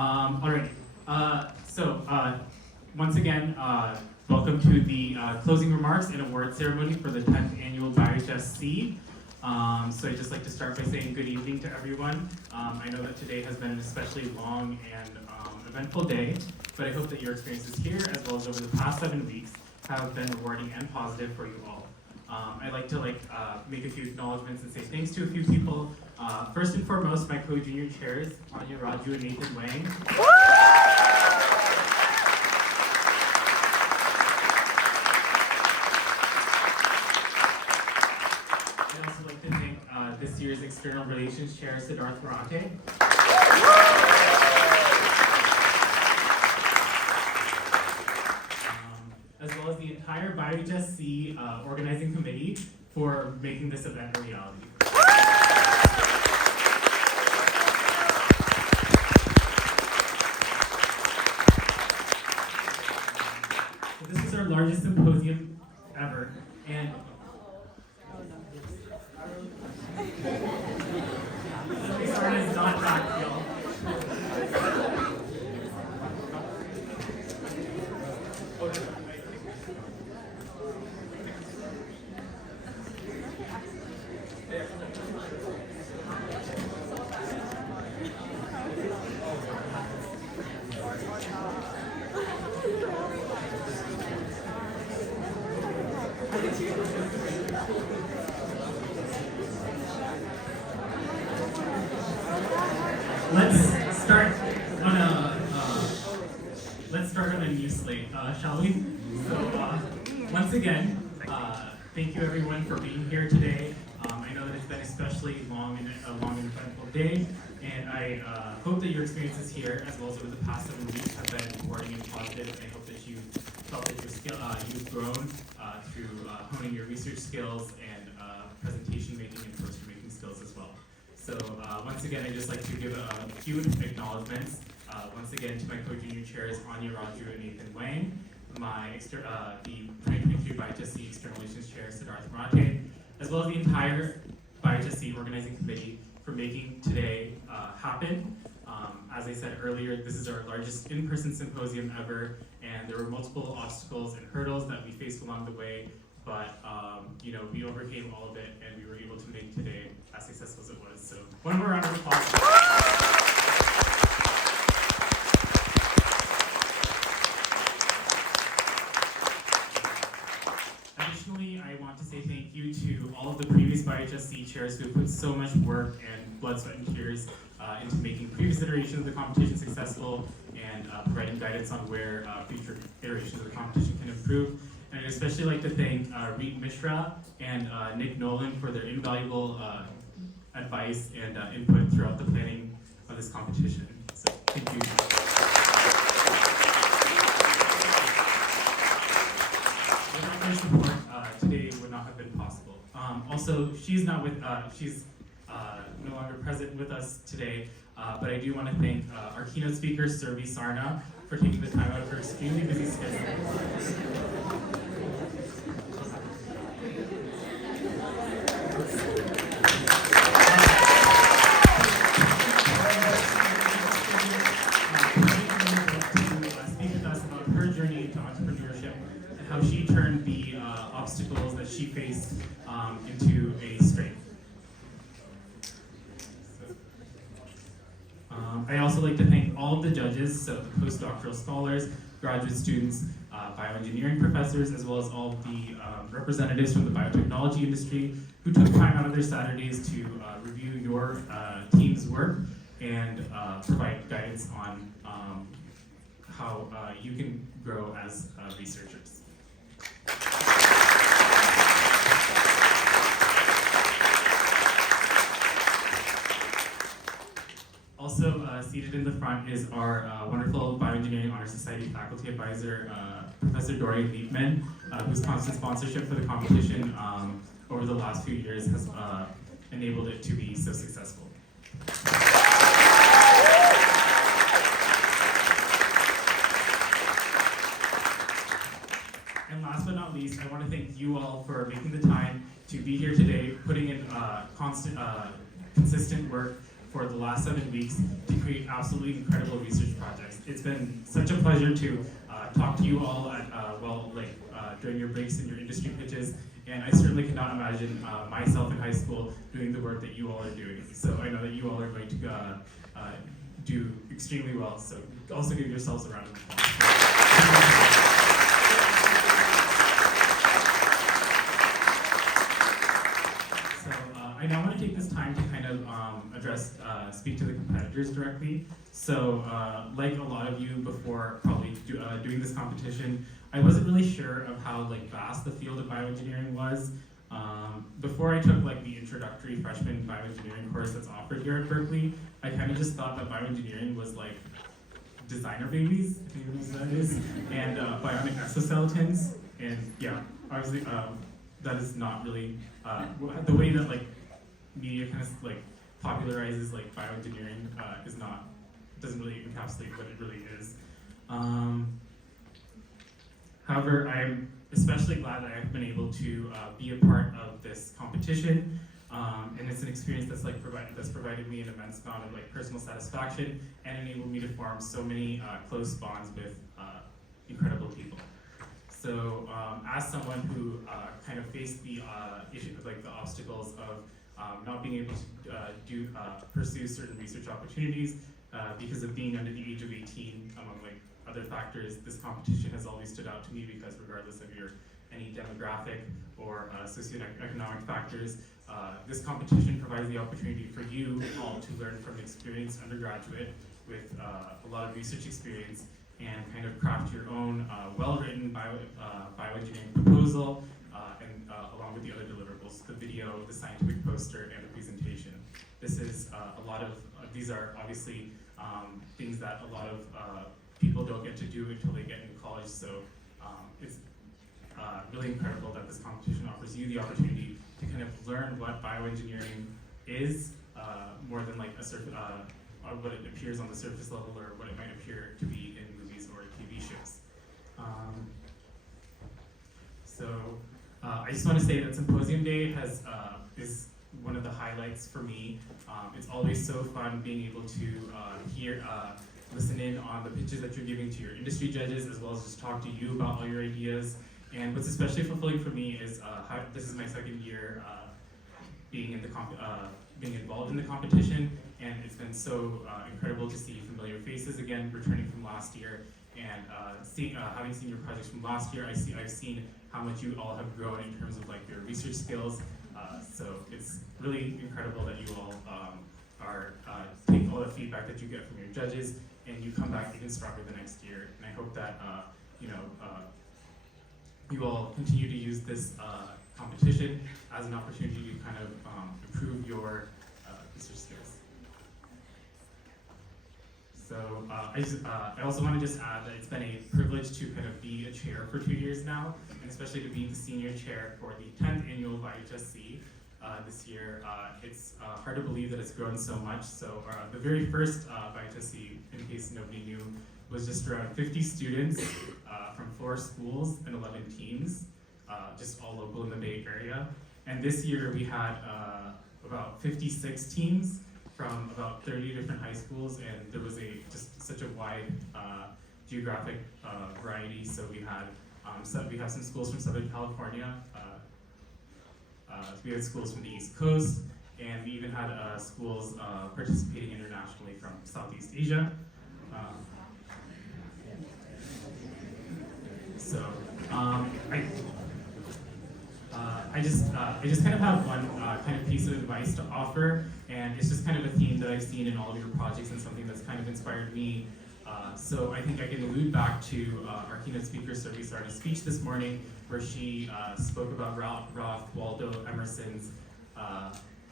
Alright, once again, welcome to the closing remarks and award ceremony for the 10th annual BioEHSC. I'd just like to start by saying good evening to everyone. I know that today has been an especially long and eventful day, but I hope that your experiences here, as well as over the past 7 weeks, have been rewarding and positive for you all. I'd like to make a few acknowledgements and say thanks to a few people. First and foremost, my co-junior chairs, Anya Raju and Nathan Wang. I'd also like to thank this year's External Relations Chair, Siddharth Marate. As well as the entire BioEHSC organizing committee for making this event a reality. So this is our largest symposium ever, and Sarah is not back, y'all. Let's start on a new slate, shall we? So once again, thank you everyone for being here today. I know that it's been especially a long and eventful day, and I hope that your experiences here, as well as over the past 7 weeks, have been rewarding and positive. And I hope that you felt that you've grown through honing your research skills and presentation making and poster making skills as well. So once again, I'd just like to give a few acknowledgements. Once again, to my co-junior chairs, Anya Raju and Nathan Wang, the 2023 BioEHSC External Relations Chair, Siddharth Marate, as well as the entire BioEHSC organizing committee for making today happen. As I said earlier, this is our largest in-person symposium ever, and there were multiple obstacles and hurdles that we faced along the way, but we overcame all of it, and we were able to make today as successful as it was. So one more round of applause. Additionally, I want to say thank you to all of the previous BioEHSC chairs who have put so much work and blood, sweat, and tears into making previous iterations of the competition successful and providing guidance on where future iterations of the competition can improve. And I'd especially like to thank Reed Mishra and Nick Nolan for their invaluable advice and input throughout the planning of this competition. So thank you. Without their support, today would not have been possible. Also, she's not with. She's no longer present with us today, but I do want to thank our keynote speaker, Survi Sarna, for taking the time out of her extremely busy schedule. Speak with us about her journey into entrepreneurship and how she turned the obstacles that she faced into a strength. I also like to thank all of the judges, so the postdoctoral scholars, graduate students, bioengineering professors, as well as all of the representatives from the biotechnology industry who took time out of their Saturdays to review your team's work and provide guidance on how you can grow as researchers. Also seated in the front is our wonderful Bioengineering Honor Society faculty advisor, Professor Dorian Liebman, whose constant sponsorship for the competition over the last few years has enabled it to be so successful. And last but not least, I want to thank you all for making the time to be here today, putting in consistent work for the last 7 weeks to create absolutely incredible research projects. It's been such a pleasure to talk to you all at, during your breaks and your industry pitches, and I certainly cannot imagine myself in high school doing the work that you all are doing. So I know that you all are going to do extremely well, so also give yourselves a round of applause. I now want to take this time to kind of speak to the competitors directly. So, like a lot of you before probably doing this competition, I wasn't really sure of how vast the field of bioengineering was. Before I took the introductory freshman bioengineering course that's offered here at Berkeley, I kind of just thought that bioengineering was designer babies, if you know what that is, and bionic exoskeletons, and yeah, obviously that is not really the way that media kind of popularizes bioengineering doesn't really encapsulate what it really is. However, I'm especially glad that I've been able to be a part of this competition, and it's an experience that's provided me an immense amount of personal satisfaction and enabled me to form so many close bonds with incredible people. So, as someone who kind of faced the issue of the obstacles of not being able to pursue certain research opportunities because of being under the age of 18, among other factors, this competition has always stood out to me because regardless of any demographic or socioeconomic factors, this competition provides the opportunity for you all to learn from an experienced undergraduate with a lot of research experience and kind of craft your own well-written bioengineering proposal, and along with the other deliverables, the video, the scientific poster, and the presentation. This is these are obviously things that a lot of people don't get to do until they get into college, so it's really incredible that this competition offers you the opportunity to kind of learn what bioengineering is, more than what it appears on the surface level or what it might appear to be in movies or TV shows. I just want to say that Symposium Day is one of the highlights for me. It's always so fun being able to listen in on the pitches that you're giving to your industry judges, as well as just talk to you about all your ideas. And what's especially fulfilling for me is this is my second year being involved in the competition, and it's been so incredible to see familiar faces again returning from last year, and having seen your projects from last year, I've seen how much you all have grown in terms of your research skills. So it's really incredible that you all are taking all the feedback that you get from your judges, and you come back even stronger the next year. And I hope that you all continue to use this competition as an opportunity to kind of improve your research skills. So I also want to just add that it's been a privilege to kind of be a chair for 2 years now, and especially to be the senior chair for the 10th annual BioEHSC this year. It's hard to believe that it's grown so much. So the very first BioEHSC, in case nobody knew, was just around 50 students from 4 schools and 11 teams, just all local in the Bay Area. And this year we had about 56 teams from about 30 different high schools, and there was just such a wide geographic variety. So we have some schools from Southern California, we had schools from the East Coast, and we even had schools participating internationally from Southeast Asia. I just kind of have one kind of piece of advice to offer, and it's just kind of a theme that I've seen in all of your projects and something that's kind of inspired me. So I think I can allude back to our keynote speaker, Sophie Sarna's speech this morning, where she spoke about Ralph Waldo Emerson's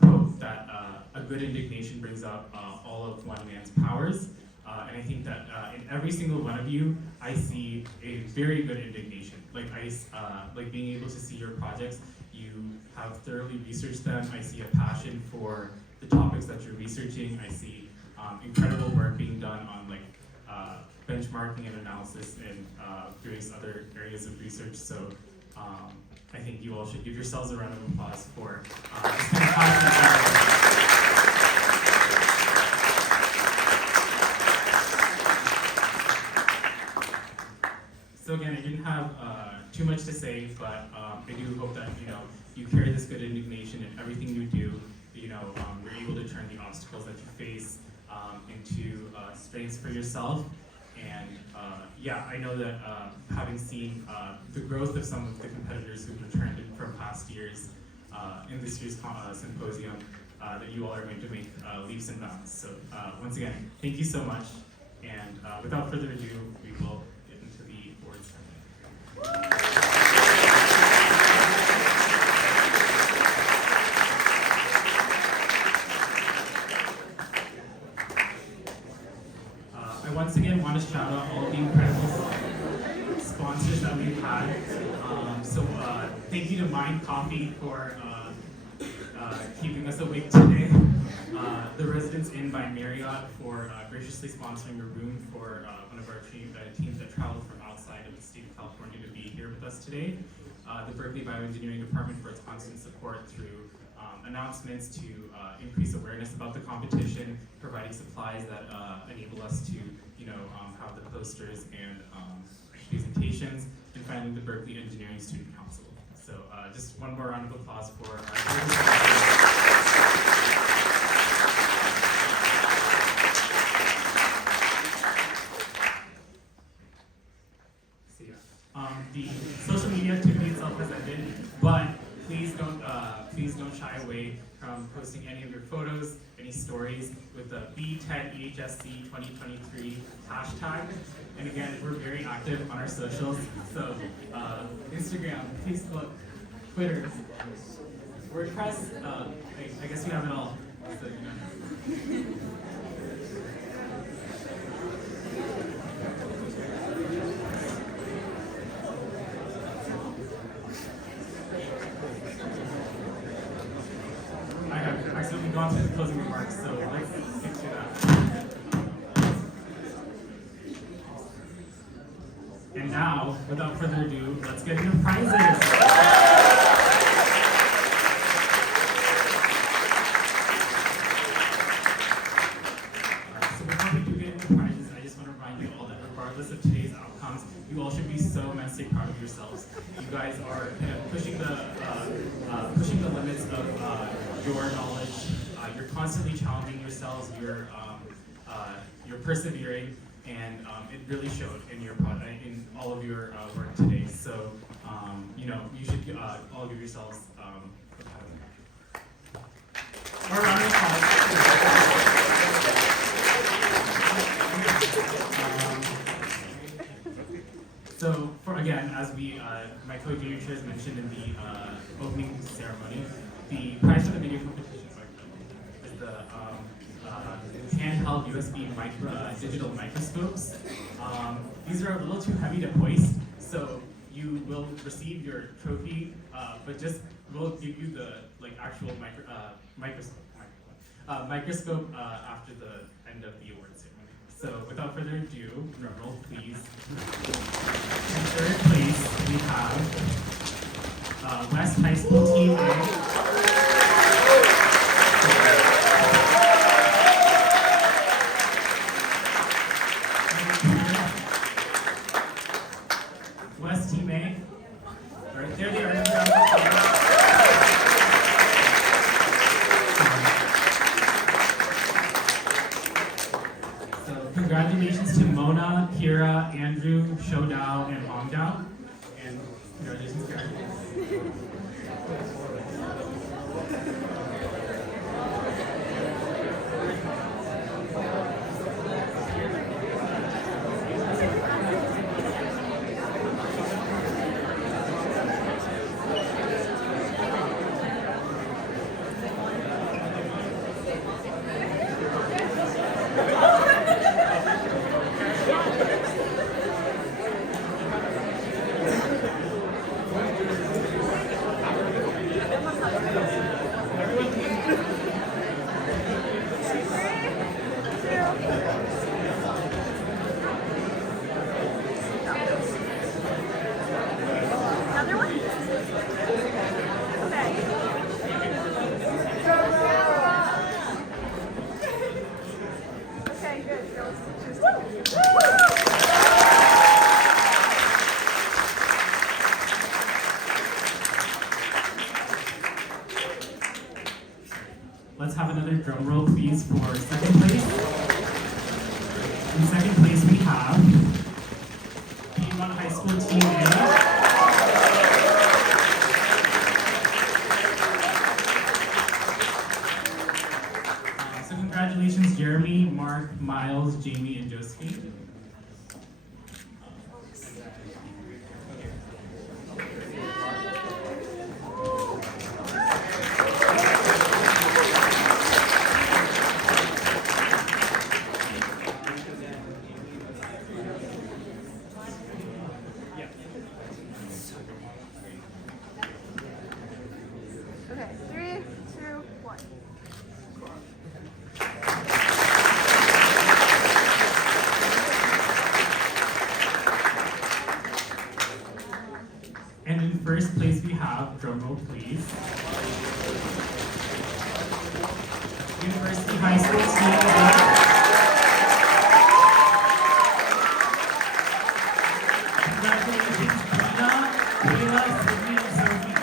quote that a good indignation brings out all of one man's powers. And I think that in every single one of you, I see a very good indignation. Like being able to see your projects, you have thoroughly researched them. I see a passion for the topics that you're researching. I see incredible work being done on benchmarking and analysis and various other areas of research. So I think you all should give yourselves a round of applause for this kind of passion. I do hope that you carry this good indignation in everything you do. You're able to turn the obstacles that you face into strengths for yourself. And yeah, I know that having seen the growth of some of the competitors who've returned from past years in this year's symposium, that you all are going to make leaps and bounds. So once again, thank you so much. And without further ado, we will get into the awards ceremony. I once again want to shout out all of the incredible sponsors that we've had. Thank you to Mind Coffee for keeping us awake today. The Residence Inn by Marriott for graciously sponsoring a room for one of our teams that traveled from outside of the state of California to be here with us today. The Berkeley Bioengineering Department for its constant support through announcements to increase awareness about the competition, providing supplies that enable us to, have the posters and presentations, and finally the Berkeley Engineering Student Council. So just one more round of applause for our the social media activity itself has ended, but please don't shy away from posting any of your photos, any stories with the B10EHSC 2023 hashtag. And again, we're very active on our socials, so Instagram, Facebook, Twitter, WordPress, I guess we have it all. So, I have accidentally gone through the closing remarks, so let's get to that. And now, without further ado, let's get into prizes. So before we do get into prizes, I just want to remind you all that regardless of today's outcomes, you all should be so immensely proud of yourselves. You guys are kind of pushing the limits of your knowledge. You're constantly challenging yourselves. You're persevering, and it really showed in all of your work today. So you should all give yourselves a pat on the back. Or a round of applause. So, again, as my co-junior chairs mentioned in the opening ceremony, the prize for the video competition is the handheld USB digital microscopes. These are a little too heavy to hoist, so you will receive your trophy, but we'll give you the actual microscope after the end of the awards ceremony. So without further ado, drum roll please. In third place, we have West High School Team A. West Team A. All right, there they are. So congratulations to Mona, Kira, Andrew, Shodao, and Hongdao. And congratulations, guys. for second place. In second place, we have Piedmont High School Team A. So congratulations, Jeremy, Mark, Miles, Jamie, and Josephine. Okay, 3, 2, 1. And in first place, we have, drum roll please, University High School Team. Congratulations, Brina, Kayla, Sydney, and Sophie.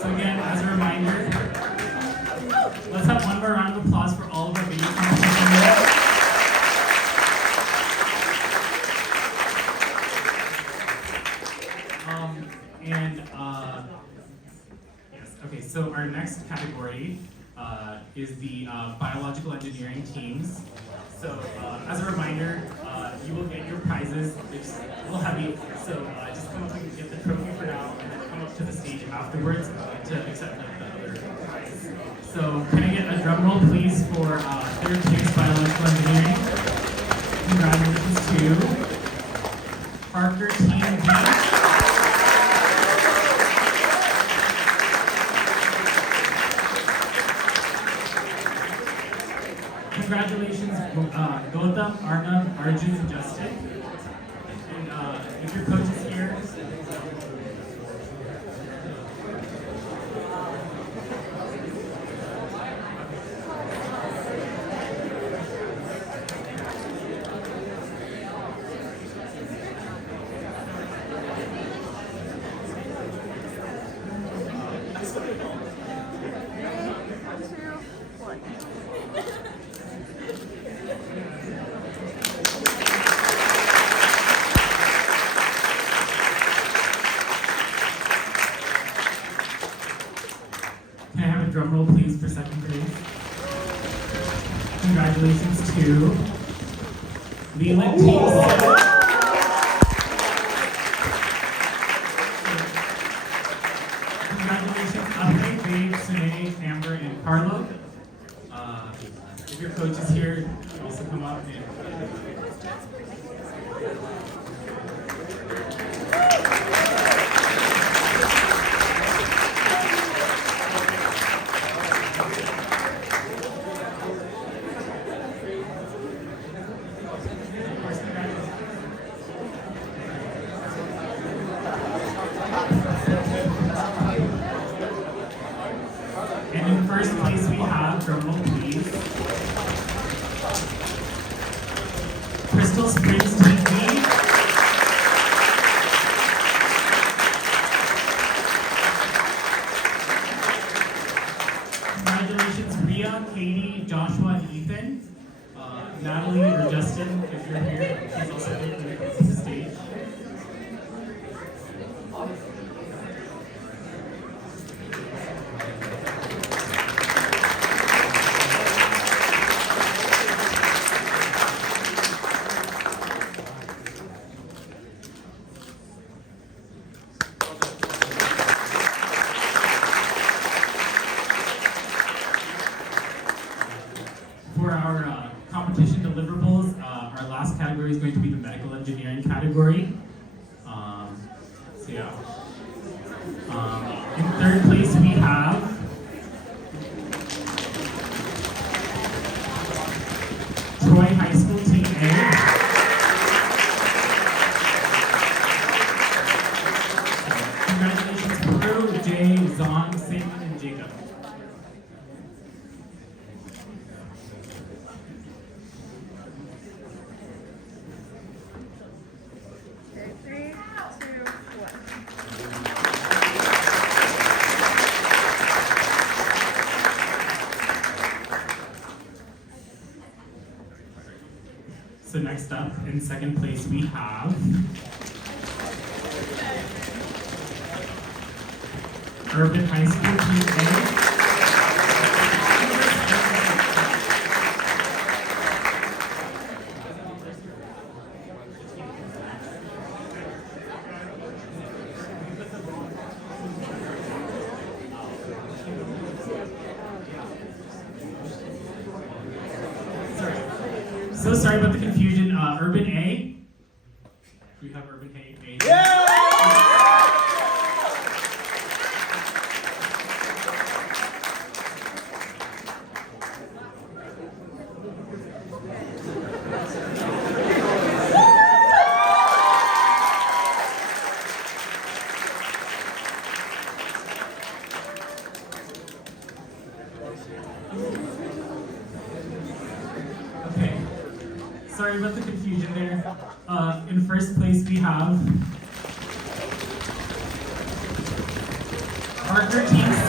So again, as a reminder, let's have one more round of applause for all of our video competition. Yes, okay, so our next category is the biological engineering teams. So as a reminder, you will get your prizes. It's a little heavy, so just come up and get the trophy for now, and then come up to the stage afterwards to accept the other prize. So can I get a drum roll, please, for third place biological engineering? Congratulations to Parker Team B. Congratulations, Gautam, Arnav, Arjun, and Justin. And if your coach is here, can I have a drum roll, please, for second place? Congratulations to Leland Team 7. Congratulations, Abhay, Dave, Sune, Amber, and Carlo. If your coach is here, also come up and And in first place we have, drum roll please, Crystal Springs Team B. Congratulations, Ria, Katie, Joshua, and Ethan. Natalie or Justin, if you're here, please also come to the stage. for our competition deliverables, our last category is going to be the medical engineering category. So yeah. In third place we have Troy High School Team A. Congratulations, Peru, Jay, Zong, Simon, and Jacob. Okay, 3, 2, 1. So next up, in second place, we have Urban High School Team A. So sorry about the confusion. Urban A. We have Urban A. Okay. Sorry about the confusion there. In first place we have Parker Team C.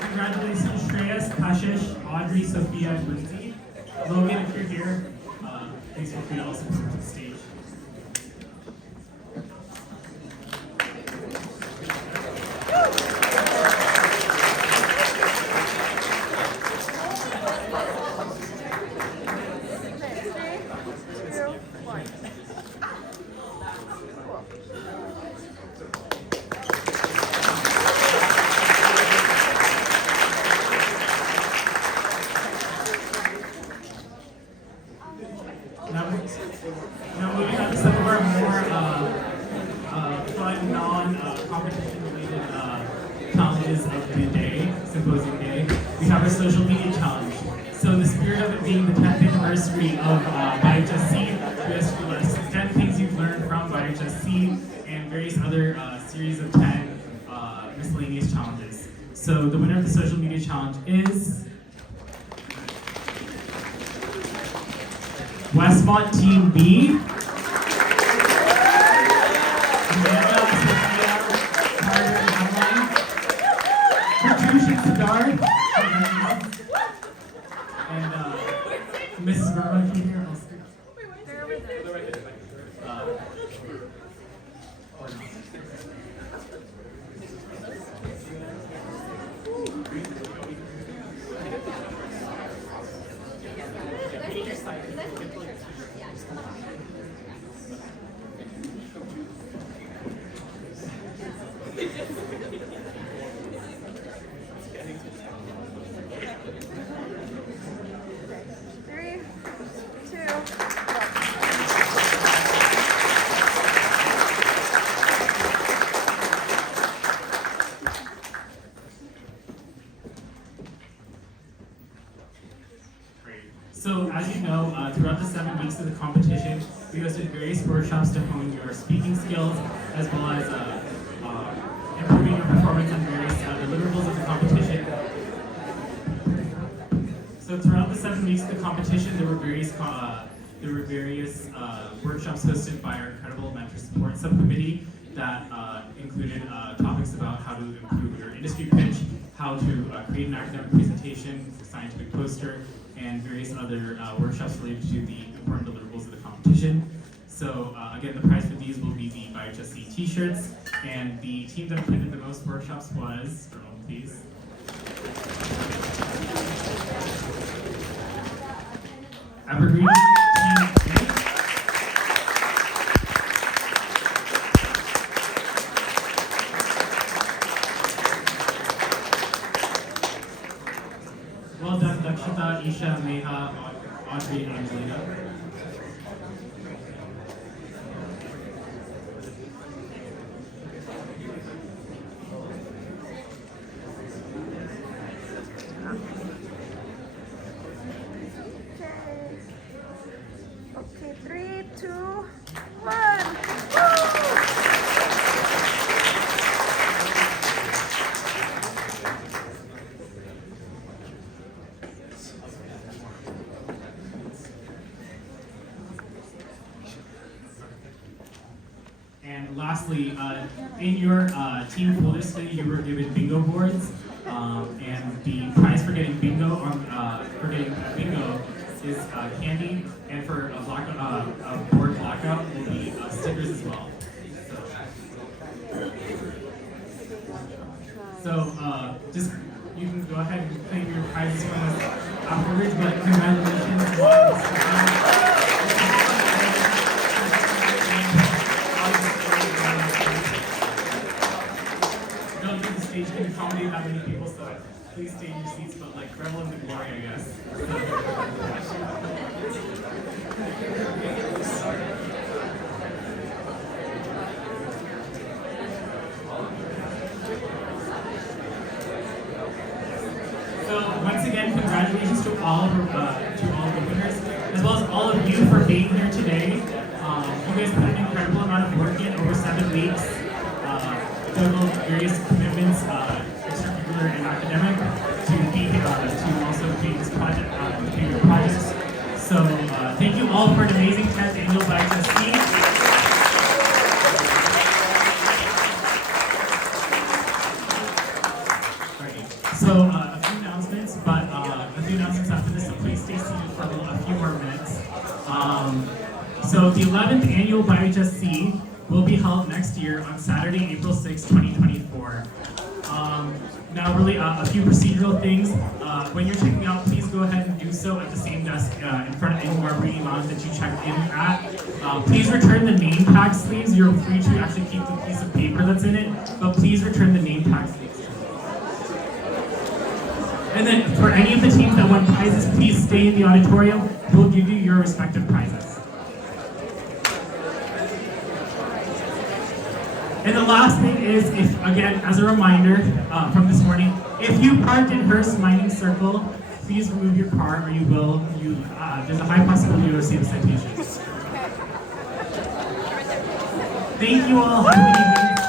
Congratulations, Shreyas, Kashish, Audrey, Sophia, and Lindsay. Logan, if you're here, please feel free to also come to the stage. Now moving on to some of our more fun, non-competition related challenges of the day, symposium day. We have our social media challenge. So in the spirit of it being the 10th anniversary of BioEHSC, we asked you to list 10 things you've learned from BioEHSC and various other series of 10 miscellaneous challenges. So the winner of the social media challenge is Westmont Team B. Amanda, Sophia, Carter, and Emily. Patricia Sadar. And Mrs. Burma, can you hear us? They're over there. Three, two, Great. So as you know, throughout the 7 weeks of the competition, we hosted various workshops to hone your speaking skills, as well as improving your performance on various deliverables of the competition. So throughout the 7 weeks of the competition, there were various workshops hosted by our incredible mentor support subcommittee that included topics about how to improve your industry pitch, how to create an academic presentation, scientific poster, and various other workshops related to the important deliverables of the competition. So again, the prize for these will be the BioEHSC t-shirts, and the team that attended the most workshops was, please. Evergreen Team A. Aleha, Audrey, and Angelina. Okay, 3, 2, 1. Woo! And lastly, in your team folder today, you were given bingo boards, and the prize for getting bingo is candy, and for a board blackout will be stickers as well. So just you can go ahead and claim your prizes from us afterwards. But congratulations! Stage can accommodate that many people, so please stay in your seats, but like revel in the glory, I guess. So once again, congratulations to all of the winners, as well as all of you for being here today. You guys put an incredible amount of work in over 7 weeks. Juggled various commitments, extracurricular and academic, to also create this project, create your projects. So thank you all for an amazing 10th annual BioEHSC. So a few announcements, but a few announcements after this, so please stay seated for a few more minutes. So the 11th annual BioEHSC will be held next year on Saturday, April 6, 2024. Now really a few procedural things. When you're checking out, please go ahead and do so at the same desk in front of any reading lounge that you checked in at. Please return the name tag sleeves. You're free to actually keep the piece of paper that's in it, but please return the name tag sleeves. And then for any of the teams that won prizes, please stay in the auditorium. We'll give you your respective prizes. And the last thing is, if again, as a reminder from this morning, if you parked in Hearst Mining Circle, please remove your car or you will, there's a high possibility you'll receive a citation. Thank you all. Have a good evening.